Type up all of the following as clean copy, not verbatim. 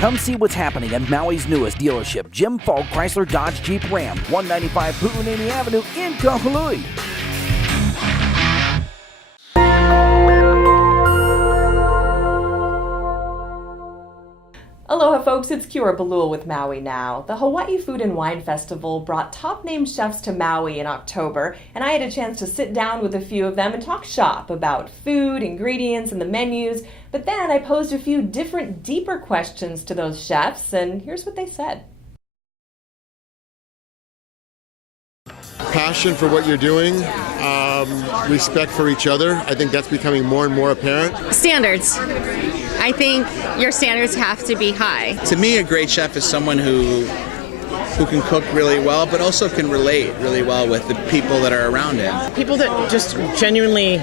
Come see what's happening at Maui's newest dealership, Jim Falk Chrysler Dodge Jeep Ram, 195 Pu'unini Avenue in Kahului. Aloha folks, it's Kiora Balul with Maui Now. The Hawaii Food and Wine Festival brought top-named chefs to Maui in October, and I had a chance to sit down with a few of them and talk shop about food, ingredients, and the menus. But then I posed a few different, deeper questions to those chefs, and here's what they said. Passion for what you're doing, respect for each other. I think that's becoming more and more apparent. Standards. I think your standards have to be high. To me, a great chef is someone who can cook really well, but also can relate really well with the people that are around him. People that just genuinely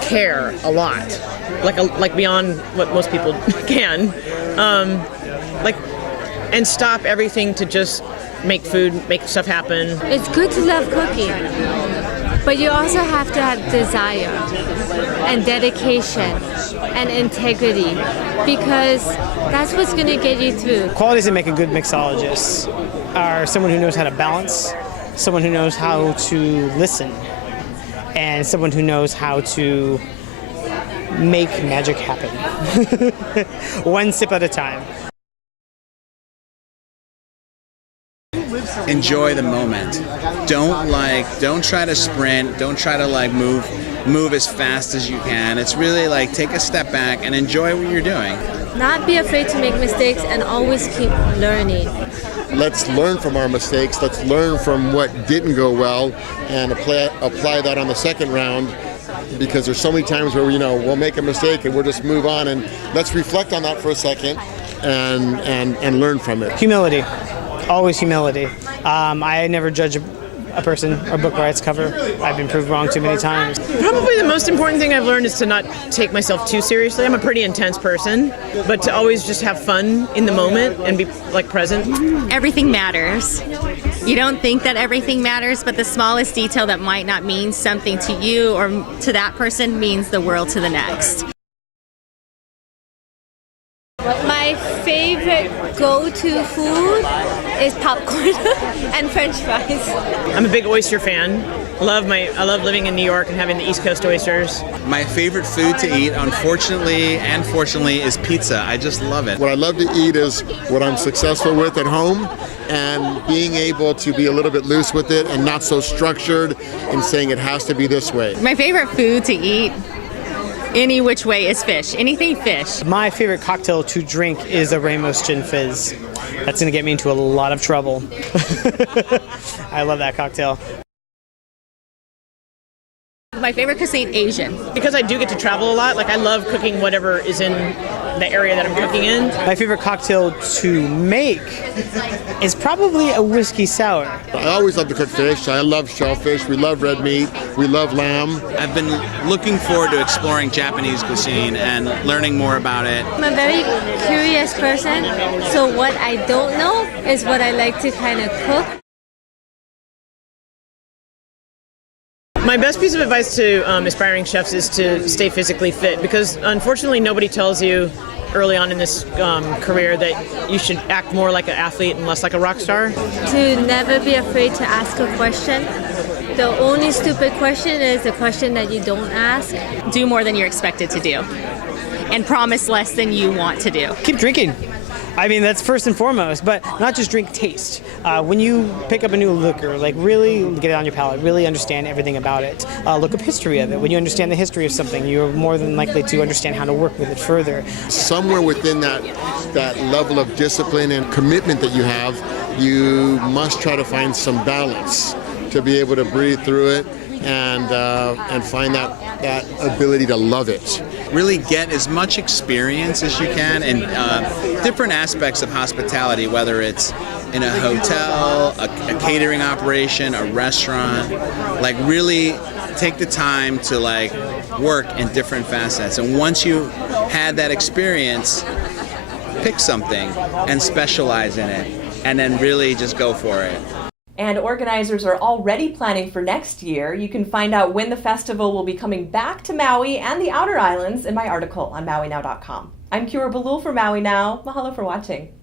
care a lot, like beyond what most people can, and stop everything to just make food, make stuff happen. It's good to love cooking, but you also have to have desire and dedication and integrity, because that's what's going to get you through. Qualities that make a good mixologist are someone who knows how to balance, someone who knows how to listen, and someone who knows how to make magic happen. One sip at a time. Enjoy the moment. Don't try to sprint. Don't try to move as fast as you can. It's really take a step back and enjoy what you're doing. Not be afraid to make mistakes and always keep learning. Let's learn from our mistakes. Let's learn from what didn't go well and apply that on the second round, because there's so many times where we'll make a mistake and we'll just move on, and let's reflect on that for a second and learn from it. Humility. Always humility. I never judge a person or book by its cover. I've been proved wrong too many times. Probably the most important thing I've learned is to not take myself too seriously. I'm a pretty intense person, but to always just have fun in the moment and be present. Everything matters. You don't think that everything matters, but the smallest detail that might not mean something to you or to that person means the world to the next. My favorite go-to food is popcorn and French fries. I'm a big oyster fan. I love living in New York and having the East Coast oysters. My favorite food to eat, unfortunately and fortunately, is pizza. I just love it. What I love to eat is what I'm successful with at home, and being able to be a little bit loose with it and not so structured in saying it has to be this way. My favorite food to eat any which way is fish. Anything fish. My favorite cocktail to drink is a Ramos Gin Fizz. That's going to get me into a lot of trouble. I love that cocktail. My favorite cuisine, Asian. Because I do get to travel a lot, I love cooking whatever is in the area that I'm cooking in. My favorite cocktail to make is probably a whiskey sour. I always love to cook fish. I love shellfish. We love red meat. We love lamb. I've been looking forward to exploring Japanese cuisine and learning more about it. I'm a very curious person, so what I don't know is what I like to kind of cook. My best piece of advice to aspiring chefs is to stay physically fit, because unfortunately nobody tells you early on in this career that you should act more like an athlete and less like a rock star. To never be afraid to ask a question. The only stupid question is the question that you don't ask. Do more than you're expected to do, and promise less than you want to do. Keep drinking. I mean, that's first and foremost, but not just drink, taste. When you pick up a new liquor, really get it on your palate, really understand everything about it. Look up history of it. When you understand the history of something, you're more than likely to understand how to work with it further. Somewhere within that level of discipline and commitment that you have, you must try to find some balance to be able to breathe through it and find that ability to love it. Really get as much experience as you can in different aspects of hospitality, whether it's in a hotel, a catering operation, a restaurant. Really take the time to work in different facets. And once you had that experience, pick something and specialize in it, and then really just go for it. And organizers are already planning for next year. You can find out when the festival will be coming back to Maui and the outer islands in my article on MauiNow.com. I'm Kira Balul for Maui Now. Mahalo for watching.